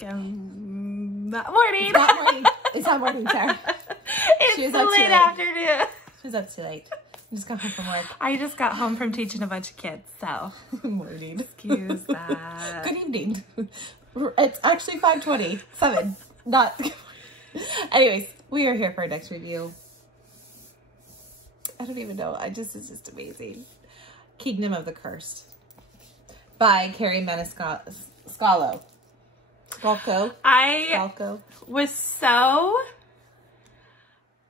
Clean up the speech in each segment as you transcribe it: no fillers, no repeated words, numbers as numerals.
Not morning. It's not morning. It's not morning, Sarah. It's late afternoon. She was up too late. I just got home from work. I just got home from teaching a bunch of kids, so. Morning. Excuse that. Good evening. It's actually 5:27. Not. Anyways, we are here for our next review. I don't even know. It's just amazing. Kingdom of the Cursed by Kerri Maniscalco. I was so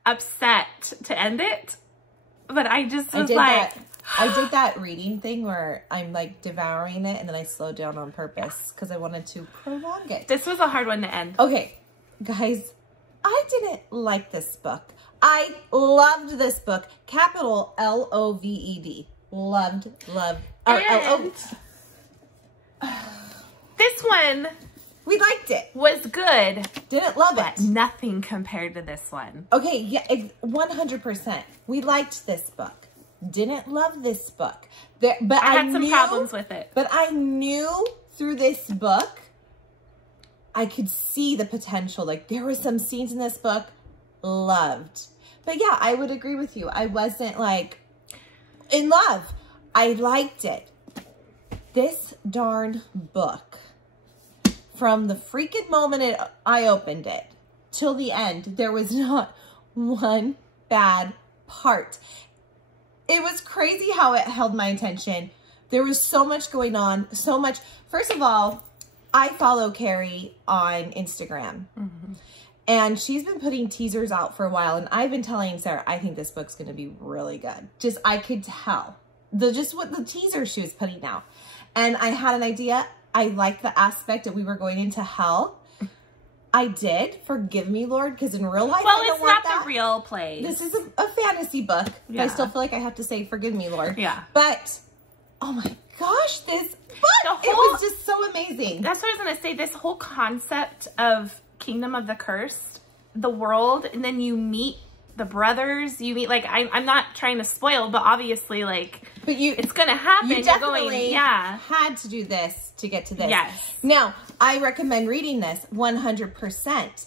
upset to end it, but I just was like... I did that reading thing where I'm like devouring it and then I slowed down on purpose because I wanted to prolong it. This was a hard one to end. Okay, guys, I didn't like this book. I loved this book. Capital L-O-V-E-D. Loved. This one... We liked it. Was good. Didn't love but it. Nothing compared to this one. Okay, yeah, 100%. We liked this book. Didn't love this book. But I had some problems with it. But I knew through this book, I could see the potential. Like, there were some scenes in this book loved. But yeah, I would agree with you. I wasn't like in love. I liked it. This darn book, from the freaking moment I opened it till the end, there was not one bad part. It was crazy how it held my attention. There was so much going on, so much. First of all, I follow Kerri on Instagram. Mm-hmm. And she's been putting teasers out for a while. And I've been telling Sarah, I think this book's going to be really good. Just, I could tell. Just what the teaser she was putting out. And I had an idea. I liked the aspect that we were going into hell. I did. Forgive me, Lord, because in real life, well, I don't it's want not the real place. This is a fantasy book. Yeah. I still feel like I have to say, forgive me, Lord. Yeah. But, oh my gosh, this book, it was just so amazing. That's what I was going to say. This whole concept of Kingdom of the Cursed, the world, and then you meet the brothers, you meet, like, I'm not trying to spoil, but obviously, like, but it's going to happen. You definitely had to do this to get to this. Yes. Now, I recommend reading this 100%. Yes.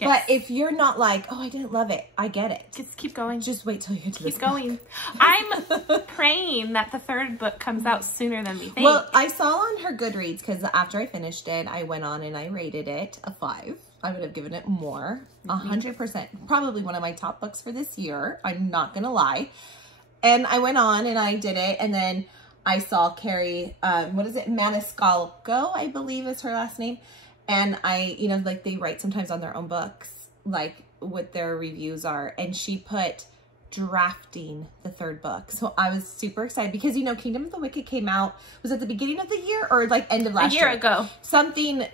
But if you're not like, oh, I didn't love it, I get it. Just keep going. Just wait till you get to this book. Keep going. I'm praying that the third book comes out sooner than we think. Well, I saw on her Goodreads, because after I finished it, I went on and I rated it a 5. I would have given it more, 100%. Probably one of my top books for this year. I'm not going to lie. And I went on and I did it. And then I saw Kerri, Maniscalco, I believe is her last name. And like they write sometimes on their own books, like what their reviews are. And she put drafting the third book. So I was super excited because, Kingdom of the Wicked came out, was it the beginning of the year or like end of last year? A year ago. Something...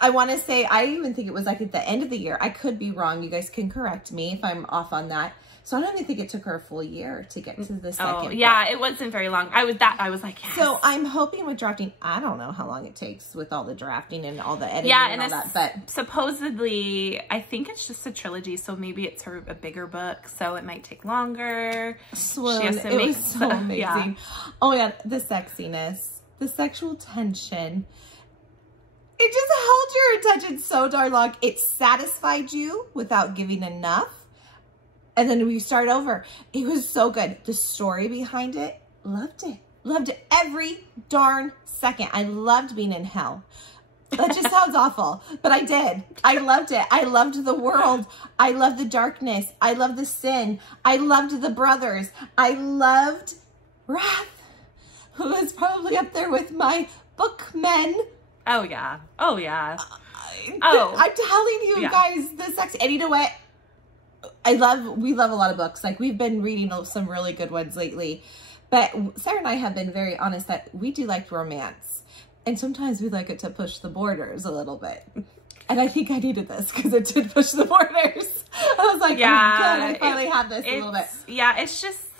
I want to say, I even think it was like at the end of the year. I could be wrong. You guys can correct me if I'm off on that. So I don't even think it took her a full year to get to the second book. Yeah, it wasn't very long. I was like, yes. So I'm hoping with drafting, I don't know how long it takes with all the drafting and all the editing and all that. But supposedly, I think it's just a trilogy. So maybe it's a bigger book. So it might take longer. Swoon. It was so amazing. Yeah. Oh my God, the sexiness, the sexual tension. It just held your attention so darn long. It satisfied you without giving enough. And then we start over. It was so good. The story behind it, loved it. Loved it every darn second. I loved being in hell. That just sounds awful, but I did. I loved it. I loved the world. I loved the darkness. I loved the sin. I loved the brothers. I loved Wrath, who is probably up there with my bookmen. Oh, yeah. Oh, yeah. I'm telling you guys, the sex, and you know what? We love a lot of books. Like, we've been reading some really good ones lately. But Sarah and I have been very honest that we do like romance. And sometimes we like it to push the borders a little bit. And I think I needed this because it did push the borders. I was like, yeah, oh, good, I finally have this a little bit. Yeah, it's just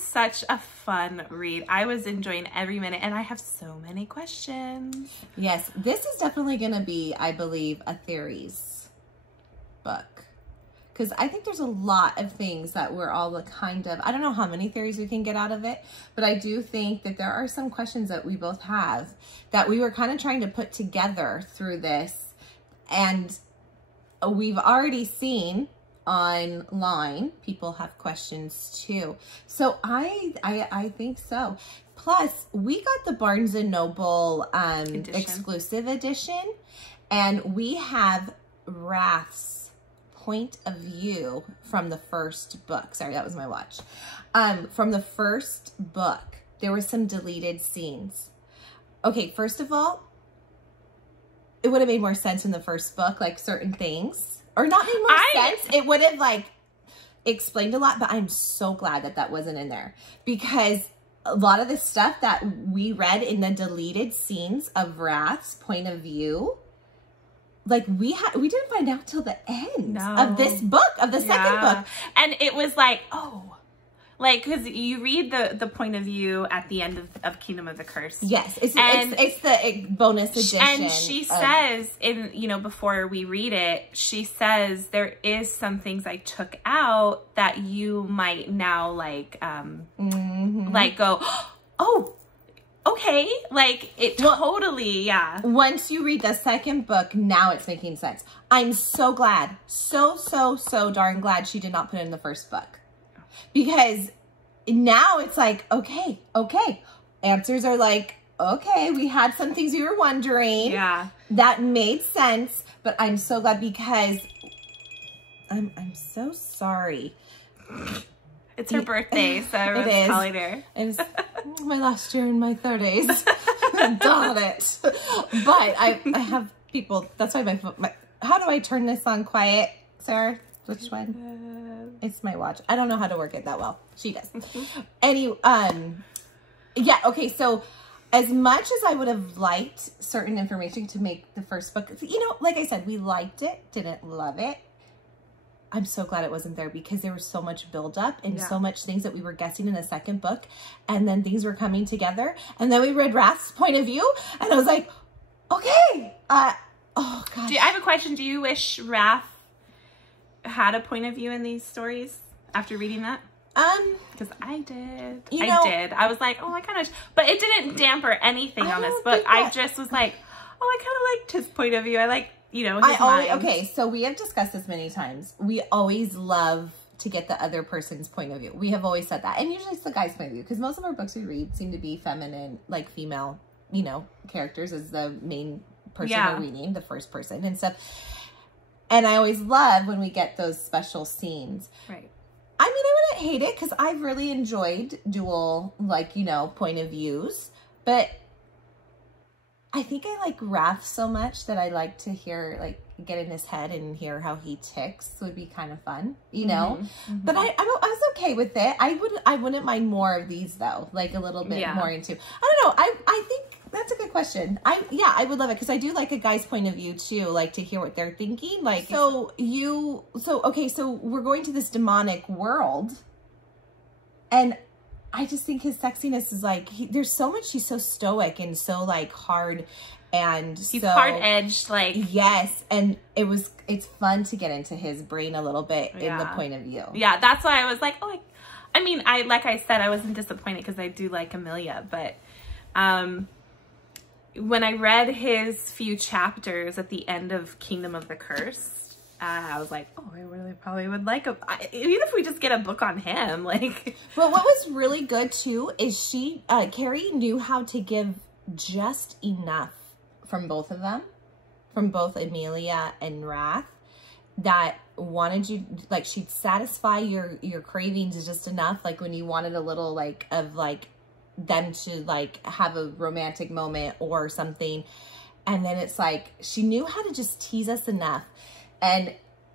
such a fun read. I was enjoying every minute, and I have so many questions. Yes, this is definitely going to be, I believe, a theories book. Because I think there's a lot of things that we're all kind of, I don't know how many theories we can get out of it, but I do think that there are some questions that we both have that we were kind of trying to put together through this. And we've already seen online people have questions too. So I think so. Plus, we got the Barnes & Noble exclusive edition, and we have Wrath's point of view from the first book. Sorry, that was my watch. From the first book, there were some deleted scenes. Okay, first of all, it would have made more sense in the first book, like certain things, or not made more sense. It would have like explained a lot, but I'm so glad that that wasn't in there, because a lot of the stuff that we read in the deleted scenes of Wrath's point of view, like we didn't find out till the end of this book, of the second book. And it was like, oh, like, because you read the point of view at the end of Kingdom of the Curse. Yes, it's the bonus edition. And she says, before we read it, she says, there is some things I took out that you might now, like, like go, oh, okay. Like, it totally, yeah. Once you read the second book, now it's making sense. I'm so glad, so darn glad she did not put it in the first book. Because now it's like, okay. Answers are like, okay, we had some things we were wondering. Yeah. That made sense, but I'm so glad, because I'm so sorry. It's her birthday, so everyone's calling her. It's my last year in my 30s. Darn it. But I have people, that's why my how do I turn this on quiet, Sarah? Which one? It's my watch. I don't know how to work it that well. She does. Yeah, okay, so as much as I would have liked certain information to make the first book, like I said, we liked it, didn't love it. I'm so glad it wasn't there, because there was so much buildup and so much things that we were guessing in the second book, and then things were coming together, and then we read Wrath's point of view, and I was like, okay. Oh, gosh. I have a question. Do you wish Wrath had a point of view in these stories after reading that? Because I did. I was like, oh, I kind of, but it didn't damper anything on this book. I just was like, oh, I kind of liked his point of view. I like, his mind. Okay, so we have discussed this many times. We always love to get the other person's point of view. We have always said that. And usually it's the guy's point of view, because most of our books we read seem to be feminine, like female, characters as the main person we're reading, the first person and stuff. And I always love when we get those special scenes. Right. I mean, I wouldn't hate it, because I've really enjoyed dual, point of views. But I think I like Wrath so much that I like to hear, get in his head and hear how he ticks would be kind of fun, But I was okay with it. I wouldn't mind more of these, though, a little bit more into. I don't know. I think that's a good question. I would love it, because I do like a guy's point of view too, to hear what they're thinking. So we're going to this demonic world, and I just think his sexiness is there's so much. He's so stoic and so hard, and he's hard-edged, yes. And it's fun to get into his brain a little bit in the point of view. Yeah, that's why I was like, oh, I mean, like I said, I wasn't disappointed, because I do like Amelia, but when I read his few chapters at the end of Kingdom of the Curse, I was like, oh, I really probably would like him. Even if we just get a book on him, But what was really good too is Kerri knew how to give just enough from both of them, from both Amelia and Wrath, that wanted you, she'd satisfy your cravings just enough, when you wanted a little of them to have a romantic moment or something, and then it's she knew how to just tease us enough,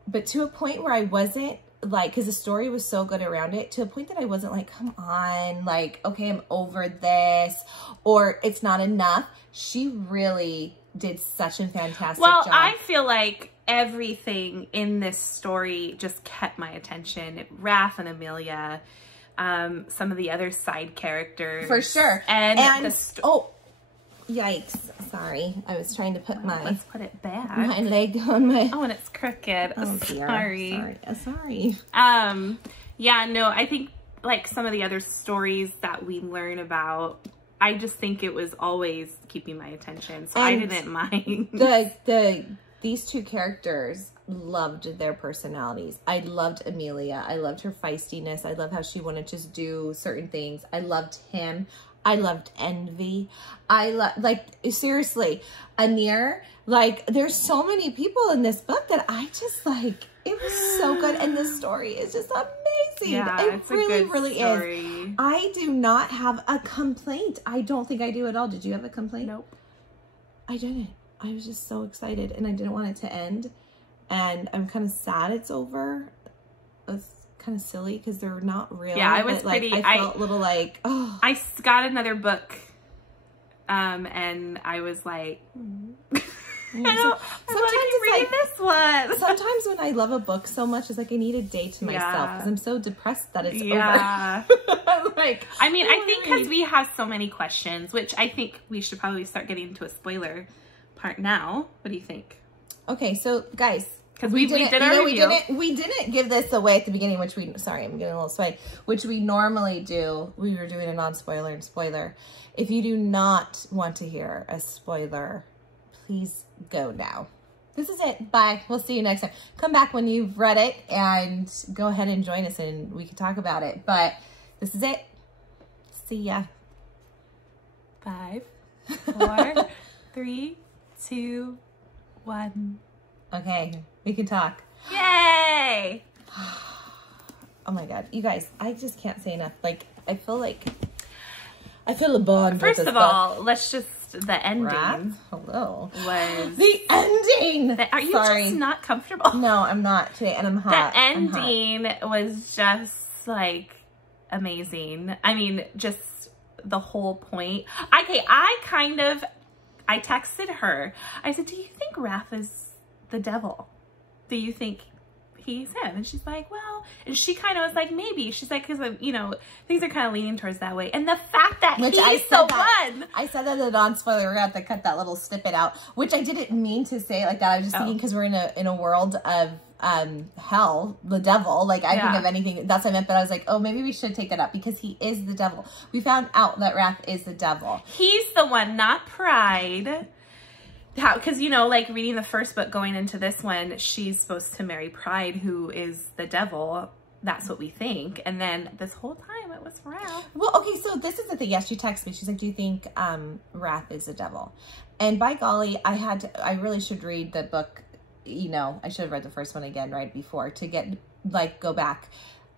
but to a point where I wasn't because the story was so good around it, to a point that I wasn't come on, okay, I'm over this, or it's not enough. She really did such a fantastic job. I feel like everything in this story just kept my attention. Wrath and Amelia, some of the other side characters. For sure. And yikes. Sorry. I was trying to put let's put it back. My leg on my... Oh, and it's crooked. Oh, dear. Sorry. Yeah, no, I think some of the other stories that we learn about, I just think it was always keeping my attention. So I didn't mind. The these two characters loved their personalities. I loved Amelia. I loved her feistiness. I love how she wanted to just do certain things. I loved him. I loved Envy. Like, seriously, Anir, like, there's so many people in this book that I just, like, it was so good. And the story is just amazing. Yeah, it it's really, a good really story. is. I do not have a complaint. I don't think I do at all. Did you have a complaint? Nope. I didn't. I was just so excited and I didn't want it to end. And I'm kind of sad it's over. It's kind of silly because they're not real. Yeah, I was but, like, pretty. I felt a little like, oh. I got another book, and I was like, I'm reading this one. Sometimes when I love a book so much, it's like I need a day to myself because I'm so depressed that it's over. I'm like, I mean, I think because we have so many questions, which I think we should probably start getting into a spoiler part now. What do you think? Okay, so guys, because we did our review. We didn't give this away at the beginning, which sorry, I'm getting a little sway, which we normally do. We were doing a non-spoiler and spoiler. If you do not want to hear a spoiler, please go now. This is it. Bye. We'll see you next time. Come back when you've read it and go ahead and join us and we can talk about it. But this is it. See ya. 5, 4, 3, 2, 1. Okay, we can talk. Yay! Oh my God. You guys, I just can't say enough. Like, I feel a bond. First of all, let's just, the ending. Wrath? Hello. Was the ending. Are you just not comfortable? No, I'm not today, and I'm hot. The ending was just like amazing. I mean, just the whole point. Okay, I texted her. I said, "Do you think Wrath is the devil? Do you think he's him?" And she's like, well, and she kind of was like, maybe. She's like, because, you know, things are kind of leaning towards that way. And the fact that he's the one. I said that in a non-spoiler. We're going to have to cut that little snippet out, which I didn't mean to say it like that. I was just thinking because we're in a world of hell, the devil. Like, I think of anything. That's what I meant. But I was like, oh, maybe we should take that up because he is the devil. We found out that Wrath is the devil. He's the one, not Pride. Because, you know, like reading the first book going into this one, she's supposed to marry Pride, who is the devil. That's what we think. And then this whole time it was Wrath. Well, okay, so this is the thing. Yes, she texted me. She's like, do you think Wrath is the devil? And by golly, I really should read the book. You know, I should have read the first one again right before to get, like, go back.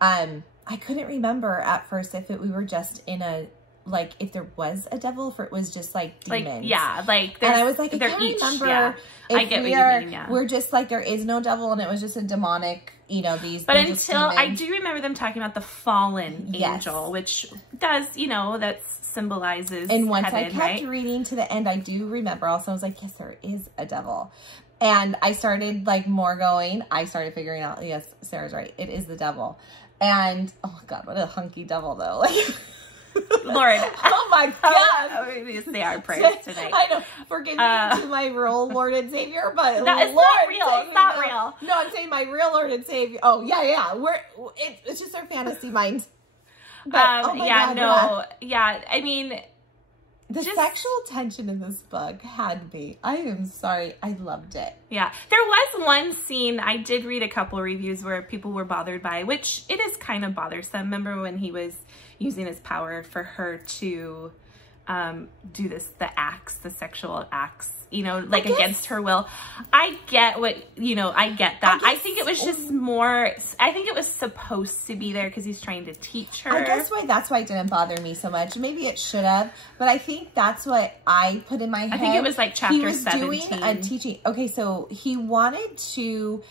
I couldn't remember at first if we were just in a, like, if there was a devil, if it was just like demons. Like, yeah, like, and I was like, I can't remember. If I get what you mean, yeah. We're just like, there is no devil and it was just a demonic, you know, these. But until I do remember them talking about the fallen angel, which does, you know, that symbolizes. And once heaven, I kept reading to the end, I do remember also, I was like, yes, there is a devil. And I started like more going, I started figuring out, yes, Sarah's right. It is the devil. And oh God, what a hunky devil though. Like, Lord. Oh my God. We're going to say our prayers tonight. I know. Forgive me to my real Lord and Savior, but that is not real. It's not real. No, I'm saying my real Lord and Savior. Oh, yeah. It's just our fantasy mind. But, oh my God, no. Yeah, I mean, the sexual tension in this book had me. I am sorry. I loved it. Yeah. There was one scene, I did read a couple of reviews where people were bothered by, which it is kind of bothersome. Remember when he was using his power for her to do the sexual acts, you know, like against her will. I get what, you know, I get that. I think it was just more, I think it was supposed to be there because he's trying to teach her. I guess that's why it didn't bother me so much. Maybe it should have, but I think that's what I put in my head. I think it was like chapter 17. He was doing a teaching. Okay, so he wanted to,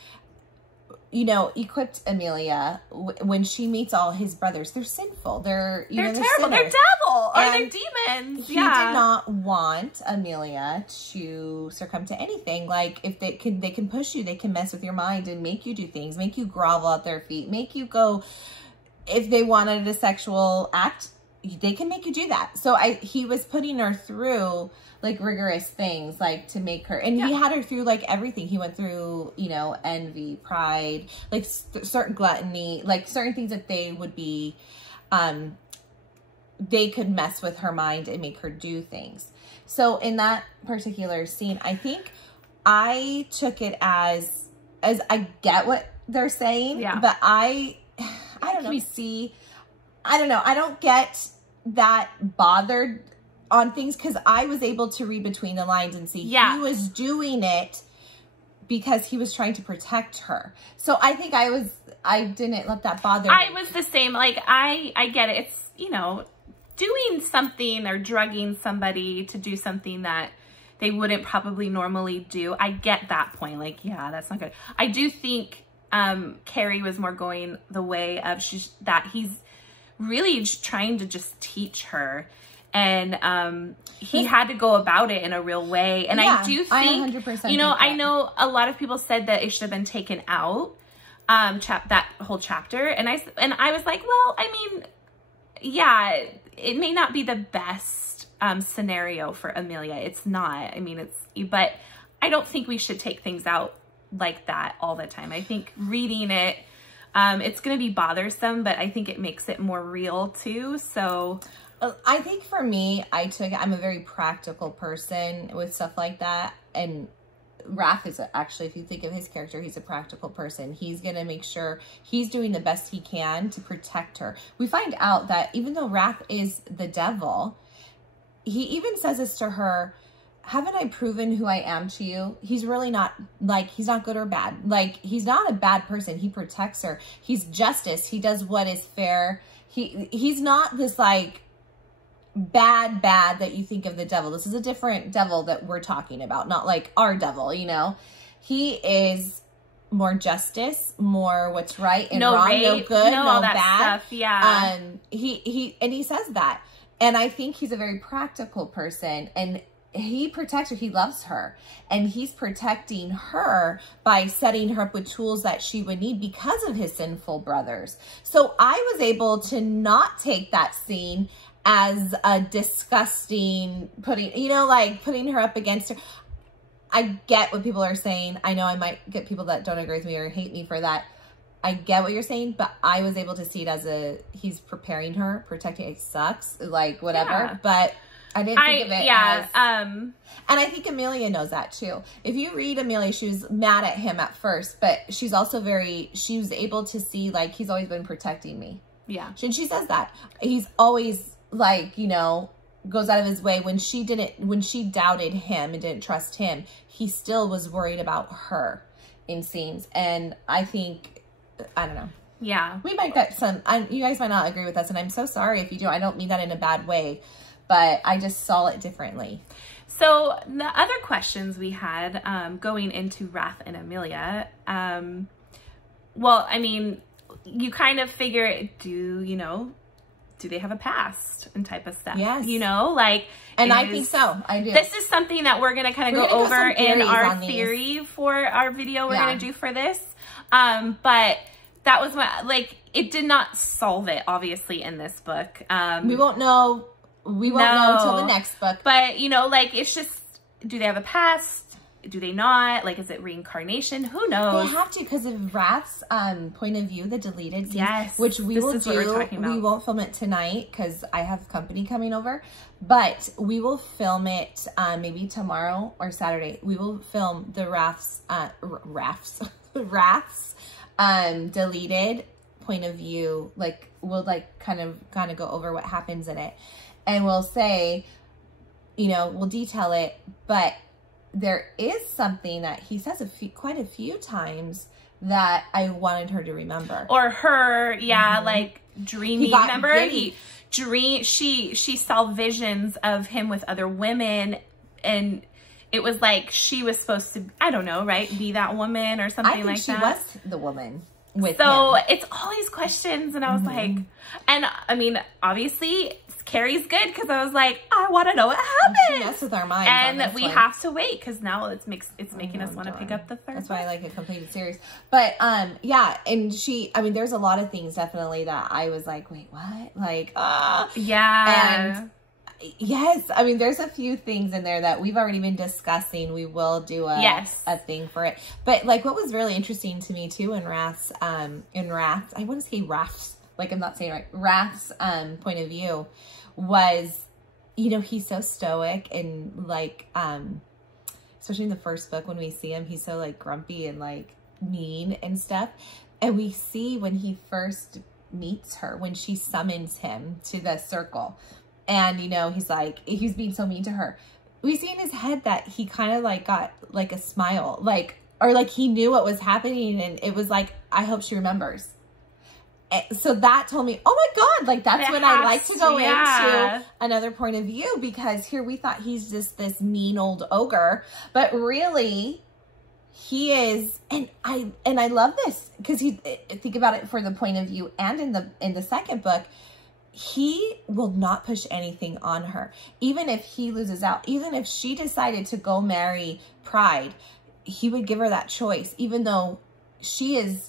you know, equipped Amelia when she meets all his brothers. They're sinful. They're terrible. Sinners. They're devil. Or they're demons. He did not want Amelia to succumb to anything. Like, if they can push you, they can mess with your mind and make you do things, make you grovel at their feet, make you go. If they wanted a sexual act, they can make you do that. So he was putting her through like rigorous things, like to make her, and he had her through like everything. He went through, you know, envy, pride, like certain gluttony, like certain things that they would be, they could mess with her mind and make her do things. So in that particular scene, I think I took it as I get what they're saying, but I don't know. I don't know. I don't get that bothered on things because I was able to read between the lines and see he was doing it because he was trying to protect her. So I think I didn't let that bother me. I was the same. Like, I get it. It's, you know, doing something or drugging somebody to do something that they wouldn't probably normally do. I get that point. Like, yeah, that's not good. I do think Kerri was more going the way of that he's really trying to just teach her. And he had to go about it in a real way. And I do think, 100% you know, I know a lot of people said that it should have been taken out, that whole chapter. And I was like, well, I mean, yeah, it may not be the best scenario for Amelia. It's not. I mean, but I don't think we should take things out like that all the time. I think reading it, it's going to be bothersome, but I think it makes it more real too. So I think for me, I'm a very practical person with stuff like that. And Wrath is actually, if you think of his character, he's a practical person. He's going to make sure he's doing the best he can to protect her. We find out that even though Wrath is the devil, he even says this to her, haven't I proven who I am to you? He's really not, like, he's not good or bad. Like, he's not a bad person. He protects her. He's justice. He does what is fair. He's not this, like, bad that you think of the devil. This is a different devil that we're talking about, not like our devil, you know. He is more justice, more what's right and wrong, no good, no bad stuff. Yeah. He says that. And I think he's a very practical person, and he protects her. He loves her, and he's protecting her by setting her up with tools that she would need because of his sinful brothers. So I was able to not take that scene as a disgusting putting her up against her. I get what people are saying. I know I might get people that don't agree with me or hate me for that. I get what you're saying, but I was able to see it as he's preparing her, protecting. It sucks, like whatever, but I didn't think of it as, and I think Amelia knows that too. If you read Amelia, she was mad at him at first, but she's also she was able to see, like, he's always been protecting me. Yeah. And she says that. He's always, like, you know, goes out of his way. When she doubted him and didn't trust him, he still was worried about her in scenes. And I think, I don't know. Yeah. We might get you guys might not agree with us, and I'm so sorry if you do. I don't mean that in a bad way, but I just saw it differently. So the other questions we had going into Wrath and Amelia, well, I mean, you kind of figure, do they have a past and type of stuff? Yes. You know, like, and I think so. I do. This is something that we're going to kind of go over in our theory for our video we're going to do for this. But that was it did not solve it, obviously, in this book. We won't know. We won't know until the next book. But, you know, like, it's just, do they have a past? Do they not? Like, is it reincarnation? Who knows? They have to, because of Wrath's point of view, the deleted scenes, yes, which we will do. We won't film it tonight because I have company coming over, but we will film it maybe tomorrow or Saturday. We will film the Wrath's deleted point of view. Like, we'll kind of go over what happens in it, and we'll say, you know, we'll detail it, but there is something that he says quite a few times that I wanted her to remember. Or her, like, dreaming. Remember? She saw visions of him with other women, and it was like she was supposed to, I don't know, right? Be that woman or something like that. She was the woman with him. It's all these questions, and I was like, and I mean, obviously, Kerri's good, because I was like, I want to know what happened. She messed with our minds, and we have to wait, because now it's making us want to pick up the third. That's why I like a completed series. But yeah, and there's a lot of things definitely that I was like, wait, what? Like, yeah. And yes, I mean, there's a few things in there that we've already been discussing. We will do a thing for it. But like, what was really interesting to me too in Wrath's, I want to say Wrath's, like, I'm not saying it right, Wrath's point of view was, you know, he's so stoic and like especially in the first book when we see him, he's so like grumpy and like mean and stuff. And we see when he first meets her, when she summons him to the circle, and you know, he's like, he's being so mean to her. We see in his head that he kind of like got like a smile, like, or like he knew what was happening, and it was like, I hope she remembers. So that told me, oh my God, like that's when I like to go into another point of view, because here we thought he's just this mean old ogre, but really he is, and I love this because he, think about it for the point of view, and in the second book, he will not push anything on her. Even if he loses out, even if she decided to go marry Pride, he would give her that choice, even though she is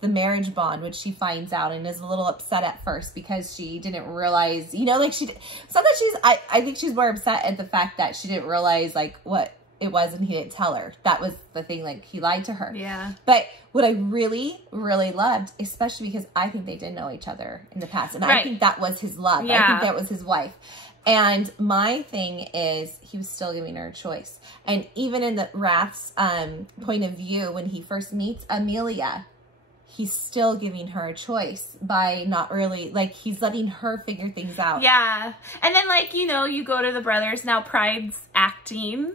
the marriage bond, which she finds out and is a little upset at first because she didn't realize, you know, like it's not that she's, I think she's more upset at the fact that she didn't realize like what it was and he didn't tell her. That was the thing, like he lied to her. Yeah. But what I really, really loved, especially because I think they did know each other in the past, and I think that was his love. Yeah. I think that was his wife. And my thing is, he was still giving her a choice. And even in the Wrath's point of view, when he first meets Amelia, he's still giving her a choice by not really, like, he's letting her figure things out. Yeah. And then, like, you know, you go to the brothers. Now Pride's acting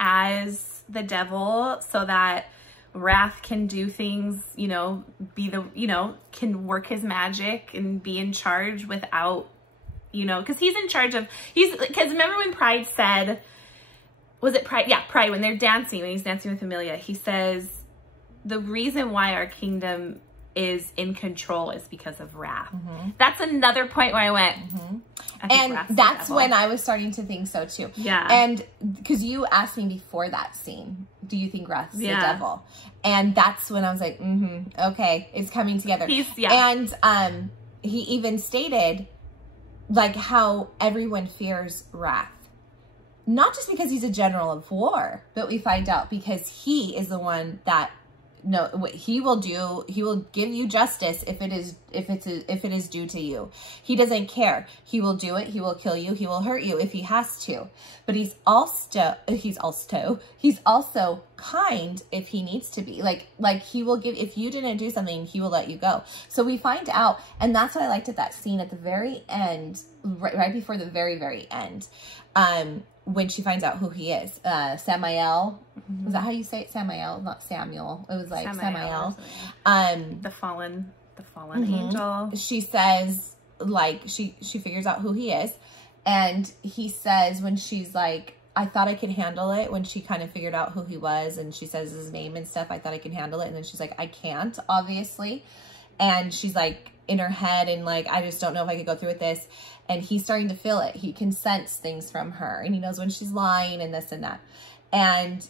as the devil so that Wrath can do things, you know, be the, you know, can work his magic and be in charge without, you know, because he's in charge of, because remember when Pride said, was it Pride? Yeah, Pride, when they're dancing, when he's dancing with Amelia, he says, the reason why our kingdom is in control is because of Wrath. Mm-hmm. That's another point where I went, and that's when I was starting to think so too. Yeah. And because you asked me before that scene, do you think Wrath's the devil? And that's when I was like, okay, it's coming together. And he even stated like how everyone fears Wrath. Not just because he's a general of war, but we find out because he is the one that, no, what he will do, he will give you justice if it is due to you. He doesn't care. He will do it. He will kill you. He will hurt you if he has to. But he's also kind if he needs to be. Like he will give, if you didn't do something, he will let you go. So we find out, and that's what I liked at that scene at the very end, right before the very, very end. When she finds out who he is, Samael, was that how you say it? Samael, not Samuel. It was like Samael. The fallen angel. She says, like, she figures out who he is, and he says when she's like, I thought I could handle it, when she kind of figured out who he was, and she says his name and stuff, I thought I could handle it, and then she's like, I can't, obviously, and she's like in her head, and like, I just don't know if I could go through with this. And he's starting to feel it. He can sense things from her. And he knows when she's lying and this and that. And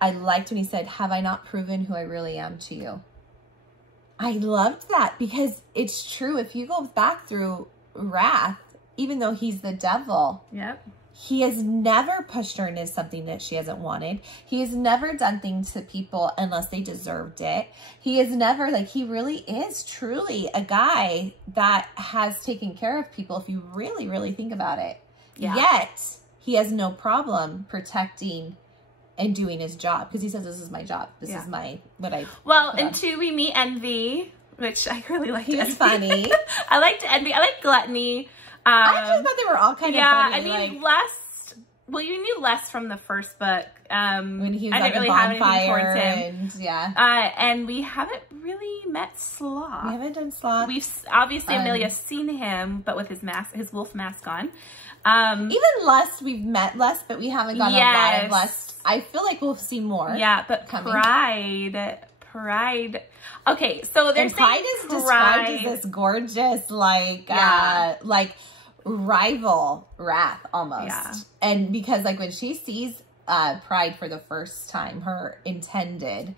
I liked when he said, have I not proven who I really am to you? I loved that because it's true. If you go back through Wrath, even though he's the devil, he has never pushed her into something that she hasn't wanted. He has never done things to people unless they deserved it. He has never, like, he really is truly a guy that has taken care of people if you really, really think about it. Yeah. Yet, he has no problem protecting and doing his job because he says, this is my job. This is my, what I... Well, and two, we meet Envy, which I really liked. He's funny. I liked Envy. I liked Gluttony. I actually thought they were all kind of funny. I mean, less, well, you knew less from the first book. When he was I didn't really have anything towards him. And, and we haven't really met Sloth. We haven't done Sloth. We've, obviously, Amelia's seen him, but with his mask, his wolf mask on. Even Lust, we've met Lust, but we haven't gotten a lot of Lust. I feel like we'll see more. Yeah, but coming. Pride. Okay, so there's Pride is described as this gorgeous, like, like rival Wrath almost. Yeah. And because like when she sees Pride for the first time, her intended,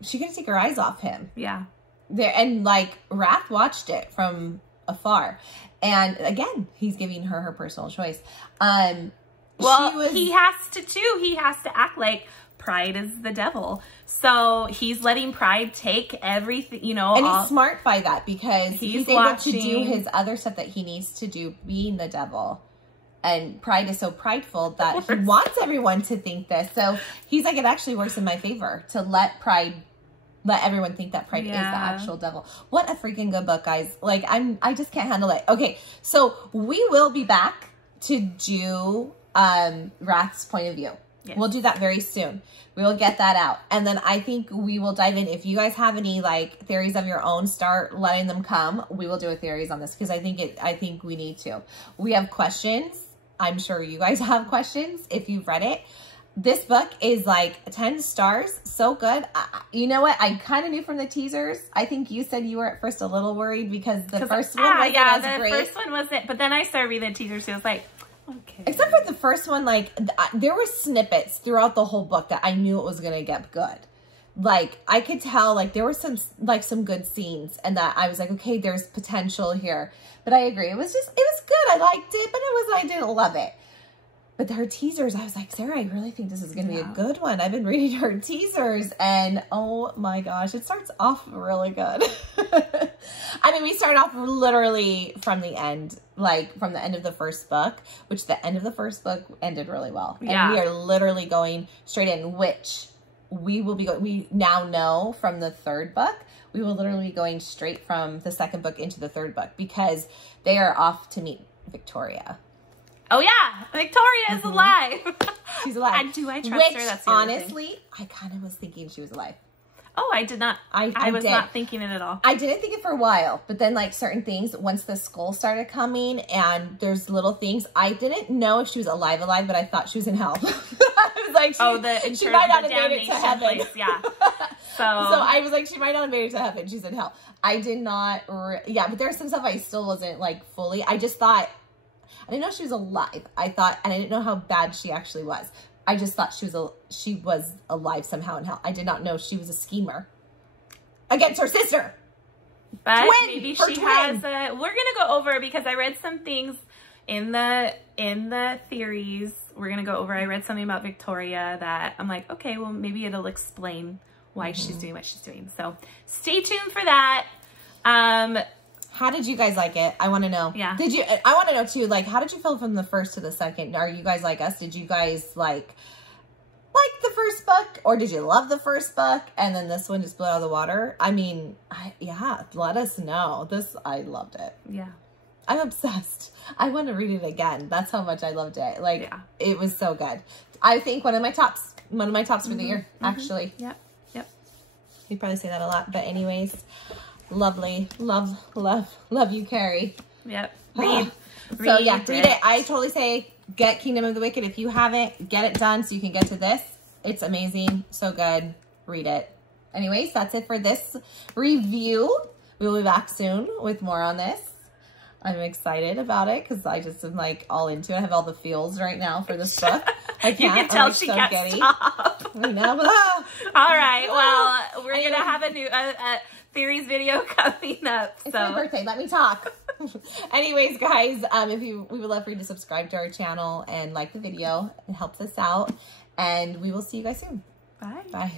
she couldn't take her eyes off him. Yeah. There, and like Wrath watched it from afar. And again, he's giving her her personal choice. Well, he has to too. He has to act like Pride is the devil. So he's letting Pride take everything, you know. And he's smart by that because he's able to do his other stuff that he needs to do being the devil. And Pride is so prideful that he wants everyone to think this. So he's like, it actually works in my favor to let everyone think that Pride is the actual devil. What a freaking good book, guys. Like, I just can't handle it. Okay, so we will be back to do Wrath's point of view. Yes. We'll do that very soon. We will get that out. And then I think we will dive in. If you guys have any like theories of your own, start letting them come. We will do a theories on this because I think we need to. We have questions. I'm sure you guys have questions if you've read it. This book is like 10 stars. So good. You know what? I kind of knew from the teasers. I think you said you were at first a little worried because the first one wasn't as great. The first one wasn't. But then I started reading the teasers, so I was like, okay. Except for the first one, like, there were snippets throughout the whole book that I knew it was going to get good. Like, I could tell, like, there were some good scenes and that I was like, okay, there's potential here. But I agree. It was good. I liked it, but I didn't love it. But her teasers, I was like, Sarah, I really think this is going to be a good one. I've been reading her teasers and oh my gosh, it starts off really good. I mean, we start off literally from the end, like from the end of the first book, which the end of the first book ended really well. Yeah. And we are literally going straight in, which we will be going, we now know from the third book, we will literally be going straight from the second book into the third book because they are off to meet Victoria. Oh yeah, Victoria is alive. She's alive. And do I trust her? That's the honestly, I kind of was thinking she was alive. Oh, I did not. I was not thinking it at all. I didn't think it for a while, but then like certain things, once the skull started coming and there's little things, I didn't know if she was alive, but I thought she was in hell. I was like, she might not have made it to heaven. Place, yeah. So I was like, she might not have made it to heaven. She's in hell. I did not. Yeah, but there's some stuff I still wasn't like fully. I just thought. I didn't know she was alive. I thought, and I didn't know how bad she actually was. I just thought she was alive somehow in hell. I did not know she was a schemer against her sister. But maybe she has a, we're going to go over because I read some things in the theories. We're going to go over, I read something about Victoria that I'm like, okay, well, maybe it'll explain why she's doing what she's doing. So stay tuned for that. How did you guys like it? I want to know. Yeah. I want to know too, like, how did you feel from the first to the second? Are you guys like us? Did you guys like the first book or did you love the first book and then this one just blew out of the water? I mean, yeah, let us know. I loved it. Yeah. I'm obsessed. I want to read it again. That's how much I loved it. Like, it was so good. I think one of my tops for the year, actually. Yep. Yep. You'd probably say that a lot, but anyways, lovely. Love you, Kerri. Yep. Read it. I totally say get Kingdom of the Wicked. If you haven't, get it done so you can get to this. It's amazing. So good. Read it. Anyways, that's it for this review. We will be back soon with more on this. I'm excited about it because I just am like all into it. I have all the feels right now for this book. I can't. You can tell she can't stop. I know. All right. Well, we're going to have a new theories video coming up. It's my birthday. Let me talk. Anyways, guys, we would love for you to subscribe to our channel and like the video. It helps us out. And we will see you guys soon. Bye. Bye.